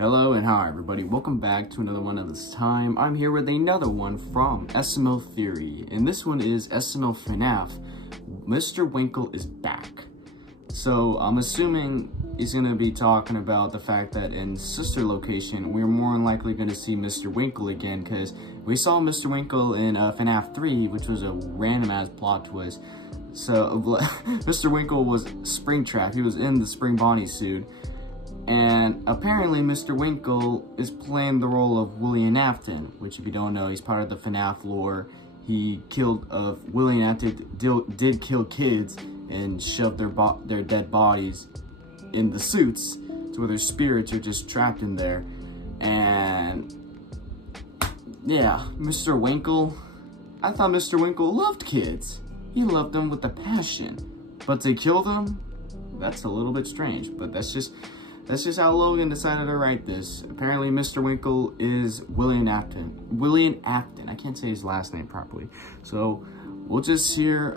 Hello and hi everybody, welcome back to another one. Of this time I'm here with another one from SML Theory, and this one is SML FNAF. Mr. Winkle is back. So I'm assuming he's going to be talking about the fact that in Sister Location we're more than likely going to see Mr. Winkle again, because we saw Mr. Winkle in FNAF 3, which was a random ass plot twist. So Mr. Winkle was Springtrap, he was in the Spring Bonnie suit. And apparently Mr. Winkle is playing the role of William Afton, which if you don't know, he's part of the FNAF lore. He killed, William Afton did kill kids and shoved their dead bodies in the suits to where their spirits are just trapped in there. And yeah, Mr. Winkle, I thought Mr. Winkle loved kids. He loved them with a passion. But to kill them, that's a little bit strange, but that's just how Logan decided to write this. Apparently, Mr. Winkle is William Afton. William Afton. I can't say his last name properly. So, we'll just hear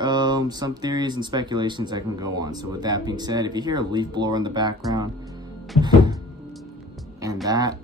some theories and speculations that can go on. So, with that being said, if you hear a leaf blower in the background, and that,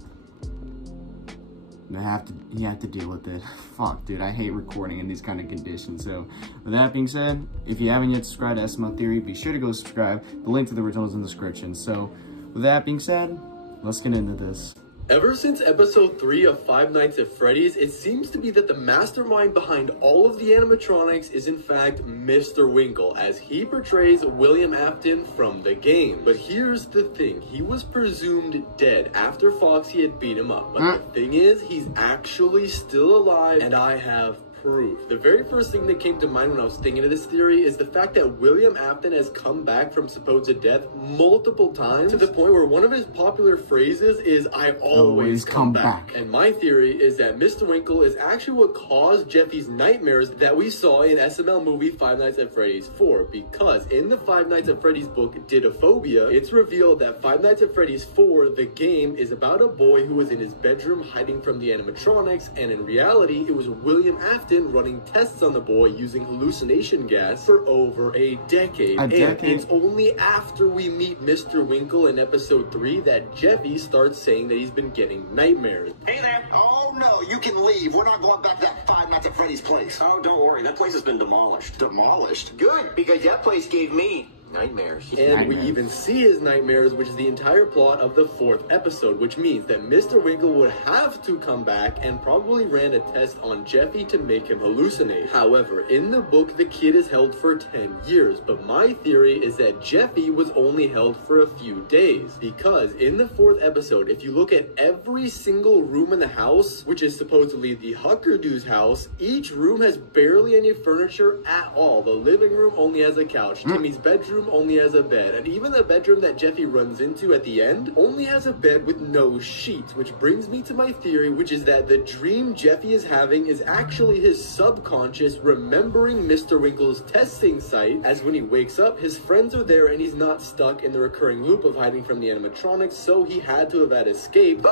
you have to deal with it. Fuck, dude, I hate recording in these kind of conditions. So, with that being said, if you haven't yet subscribed to SML Theory, be sure to go subscribe. The link to the original is in the description. So, with that being said, let's get into this. Ever since episode 3 of Five Nights at Freddy's, it seems to be that the mastermind behind all of the animatronics is in fact Mr. Winkle, as he portrays William Afton from the game. But here's the thing, he was presumed dead after Foxy had beat him up. But the thing is, he's actually still alive, and I have proof. The very first thing that came to mind when I was thinking of this theory is the fact that William Afton has come back from supposed death multiple times, to the point where one of his popular phrases is, "I always come back." And my theory is that Mr. Winkle is actually what caused Jeffy's nightmares that we saw in SML movie Five Nights at Freddy's 4, because in the Five Nights at Freddy's book Didophobia, it's revealed that Five Nights at Freddy's 4, the game, is about a boy who was in his bedroom hiding from the animatronics, and in reality it was William Afton running tests on the boy using hallucination gas for over a decade. And it's only after we meet Mr. Winkle in episode 3 that Jeffy starts saying that he's been getting nightmares. Hey there! Oh no, you can leave. We're not going back to that Five Nights at Freddy's place. Oh, don't worry. That place has been demolished. Demolished? Good, because that place gave me nightmares. And we even see his nightmares, which is the entire plot of the 4th episode, which means that Mr. Winkle would have to come back and probably ran a test on Jeffy to make him hallucinate. However, in the book, the kid is held for 10 years, but my theory is that Jeffy was only held for a few days, because in the 4th episode, if you look at every single room in the house, which is supposedly the Huckerdoo's house, each room has barely any furniture at all. The living room only has a couch, Timmy's bedroom only has a bed, and even the bedroom that Jeffy runs into at the end only has a bed with no sheets, which brings me to my theory, which is that the dream Jeffy is having is actually his subconscious remembering Mr. Winkle's testing site, as when he wakes up, his friends are there and he's not stuck in the recurring loop of hiding from the animatronics, so he had to have had escaped.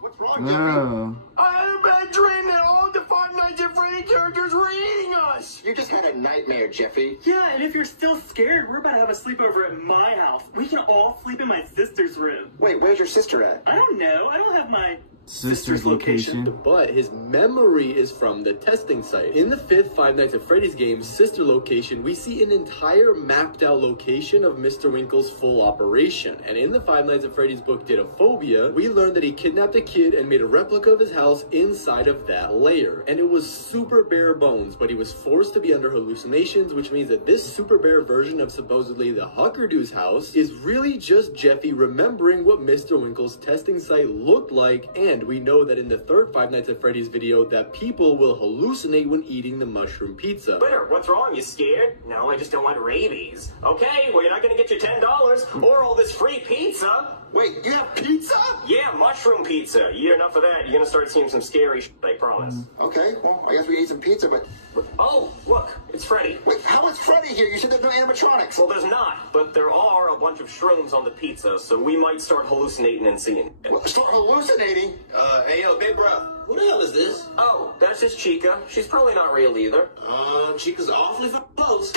What's wrong, Jeffy? I had a bad dream that all the Five Nights at Freddy's characters were eating us! You just had a nightmare, Jeffy. Yeah, and if you're still scared, we're about to have a sleepover at my house. We can all sleep in my sister's room. Wait, where's your sister at? I don't know. I don't have my sister's location. But his memory is from the testing site. In the 5th Five Nights at Freddy's game, Sister Location, we see an entire mapped out location of Mr. Winkle's full operation. And in the Five Nights at Freddy's book Didophobia, we learned that he kidnapped a kid and made a replica of his house inside of that layer. And it was super bare bones, but he was forced to be under hallucinations, which means that this super bare version of supposedly the Huckerdoo's house is really just Jeffy remembering what Mr. Winkle's testing site looked like. And we know that in the 3rd Five Nights at Freddy's video that people will hallucinate when eating the mushroom pizza. Twitter, what's wrong? You scared? No, I just don't want rabies. Okay, well, you're not gonna get your $10 or all this free pizza. Wait, you have pizza? Yeah, mushroom pizza. You eat enough of that, you're gonna start seeing some scary shit, I promise. Okay, well, I guess we ate some pizza, but... Oh, look, it's Freddy. Wait, how is Freddy here? You said there's no animatronics. Well, there's not, but there are a bunch of shrooms on the pizza, so we might start hallucinating and seeing it. Well, start hallucinating? Hey, yo, big bro. Who the hell is this? Oh, that's his Chica. She's probably not real either. Chica's awfully close.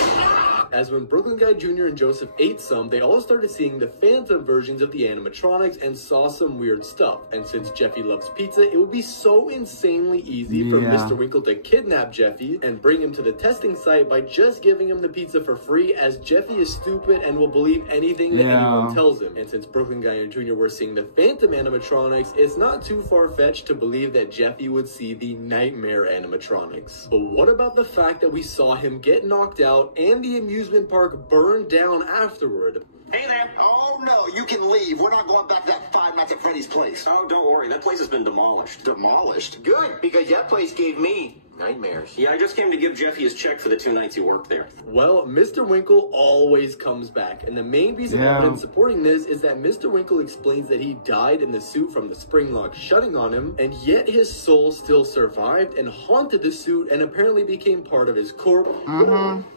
as when Brooklyn Guy Jr. and Joseph ate some, they all started seeing the phantom versions of the animatronics and saw some weird stuff. And since Jeffy loves pizza, it would be so insanely easy for Mr. Winkle to kidnap Jeffy and bring him to the testing site by just giving him the pizza for free, as Jeffy is stupid and will believe anything that anyone tells him. And since Brooklyn Guy and Jr. were seeing the phantom animatronics, it's not too far-fetched to believe that Jeffy would see the nightmare animatronics. But what about the fact that we saw him get knocked out and the amusement park burned down afterward? Hey there. Oh, no, you can leave. We're not going back to that Five Nights at Freddy's place. Oh, don't worry. That place has been demolished. Demolished? Good, because that place gave me nightmares. Yeah, I just came to give Jeffy his check for the 2 nights he worked there. Well, Mr. Winkle always comes back, and the main piece of evidence supporting this is that Mr. Winkle explains that he died in the suit from the spring lock shutting on him, and yet his soul still survived and haunted the suit and apparently became part of his corpse.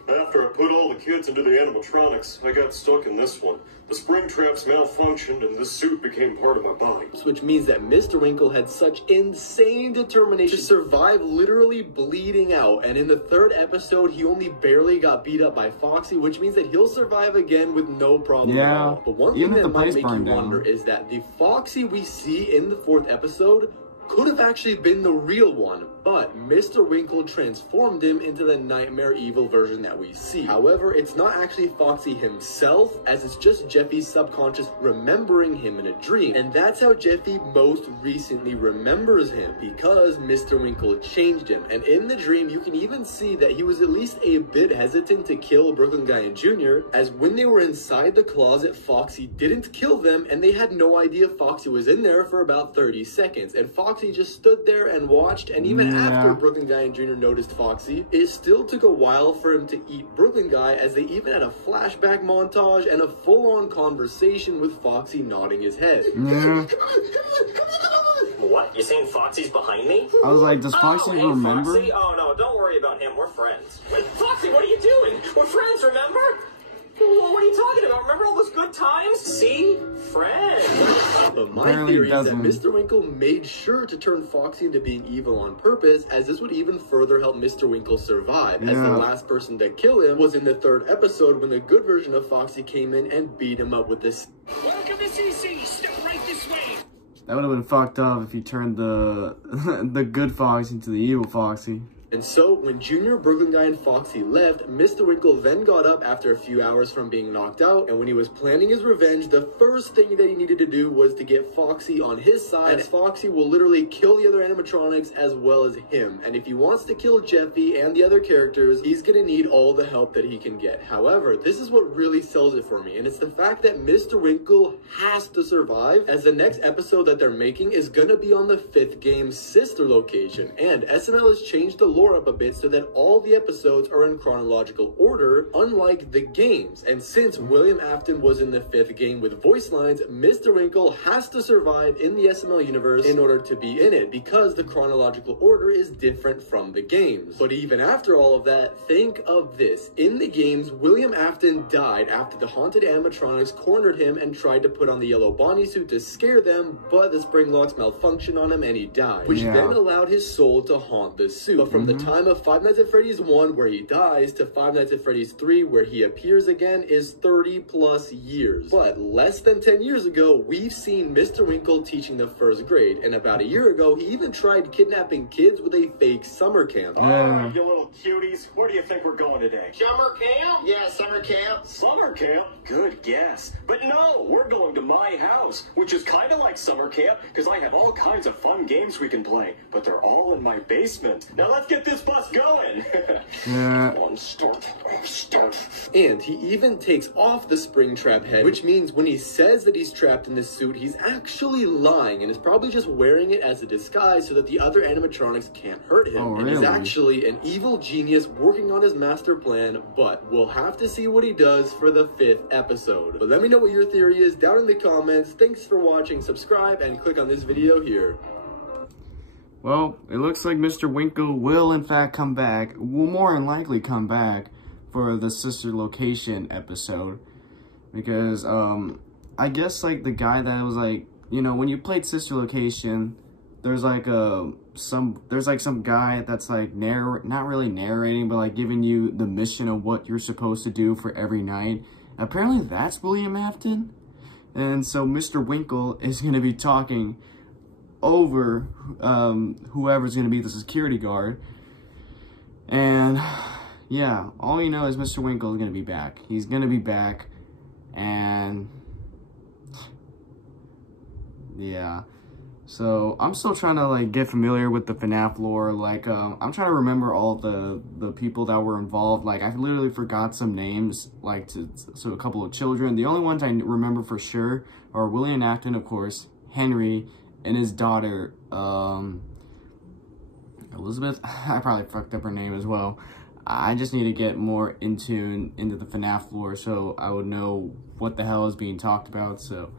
After I put all the kids into the animatronics, I got stuck in this one. The spring traps malfunctioned and this suit became part of my body. Which means that Mr. Winkle had such insane determination to survive literally bleeding out, and in the 3rd episode he only barely got beat up by Foxy, which means that he'll survive again with no problem at all. But one thing that might make you wonder is that the Foxy we see in the 4th episode could have actually been the real one, but Mr. Winkle transformed him into the nightmare evil version that we see. However, it's not actually Foxy himself, as it's just Jeffy's subconscious remembering him in a dream. And that's how Jeffy most recently remembers him, because Mr. Winkle changed him. And in the dream, you can even see that he was at least a bit hesitant to kill Brooklyn Guy and Jr., as when they were inside the closet, Foxy didn't kill them, and they had no idea Foxy was in there for about 30 seconds. And Foxy just stood there and watched, and even after Brooklyn Guy and Jr. noticed Foxy, it still took a while for him to eat Brooklyn Guy, as they even had a flashback montage and a full-on conversation with Foxy nodding his head. What? You saying Foxy's behind me? I was like, does Foxy remember? Foxy? Oh, no, don't worry about him. We're friends. Wait, Foxy, what are you doing? We're friends, remember? What are you talking about? Remember all those good times? See? Friends. But my theory is that Mr. Winkle made sure to turn Foxy into being evil on purpose, as this would even further help Mr. Winkle survive, as the last person to kill him was in the 3rd episode when the good version of Foxy came in and beat him up with this. Welcome to CC. Step right this way. That would have been fucked up if you turned the the good Foxy into the evil Foxy. And so, when Junior, Brooklyn Guy, and Foxy left, Mr. Winkle then got up after a few hours from being knocked out, and when he was planning his revenge, the first thing that he needed to do was to get Foxy on his side, as Foxy will literally kill the other animatronics as well as him. And if he wants to kill Jeffy and the other characters, he's gonna need all the help that he can get. However, this is what really sells it for me, and it's the fact that Mr. Winkle has to survive, as the next episode that they're making is gonna be on the 5th game's sister location, and SML has changed the up a bit so that all the episodes are in chronological order, unlike the games. And since William Afton was in the 5th game with voice lines, Mr. Winkle has to survive in the SML universe in order to be in it, because the chronological order is different from the games. But even after all of that, think of this. In the games, William Afton died after the haunted animatronics cornered him and tried to put on the yellow Bonnie suit to scare them, but the spring locks malfunctioned on him and he died, which then allowed his soul to haunt the suit. But from the time of Five Nights at Freddy's 1 where he dies to Five Nights at Freddy's 3 where he appears again is 30+ years. But less than 10 years ago, we've seen Mr. Winkle teaching the 1st grade, and about a year ago, he even tried kidnapping kids with a fake summer camp. Alright, you little cuties, where do you think we're going today? Summer camp? Yeah, summer camp. Summer camp? Good guess. But no, we're going to my house, which is kind of like summer camp, because I have all kinds of fun games we can play, but they're all in my basement. Now let's get this bus going. On, start. And he even takes off the spring trap head, which means when he says that he's trapped in this suit, he's actually lying and is probably just wearing it as a disguise so that the other animatronics can't hurt him. And he's actually an evil genius working on his master plan, but we'll have to see what he does for the 5th episode. But let me know what your theory is down in the comments. Thanks for watching, subscribe, and click on this video here. Well, it looks like Mr. Winkle will in fact come back, will more than likely come back for the sister location episode. Because, I guess like the guy that was like, you know, when you played sister location, there's like a there's like some guy that's like not really narrating, but like giving you the mission of what you're supposed to do for every night. Apparently that's William Afton. And so Mr. Winkle is going to be talking over whoever's going to be the security guard. And yeah, all you know is Mr. Winkle is going to be back. He's going to be back. And yeah. So I'm still trying to like get familiar with the FNAF lore. Like I'm trying to remember all the people that were involved. Like I literally forgot some names, like so a couple of children. The only ones I remember for sure are William Afton, of course, Henry, and his daughter Elizabeth. I probably fucked up her name as well. I just need to get more into the FNAF lore so I would know what the hell is being talked about. So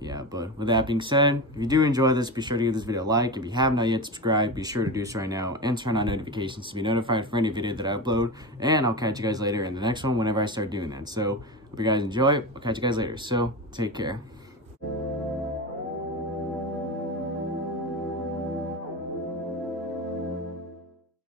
yeah, but with that being said, if you do enjoy this, be sure to give this video a like. If you have not yet subscribed, be sure to do so right now and turn on notifications to be notified for any video that I upload. And I'll catch you guys later in the next one whenever I start doing that. So hope you guys enjoy. I'll catch you guys later. So take care.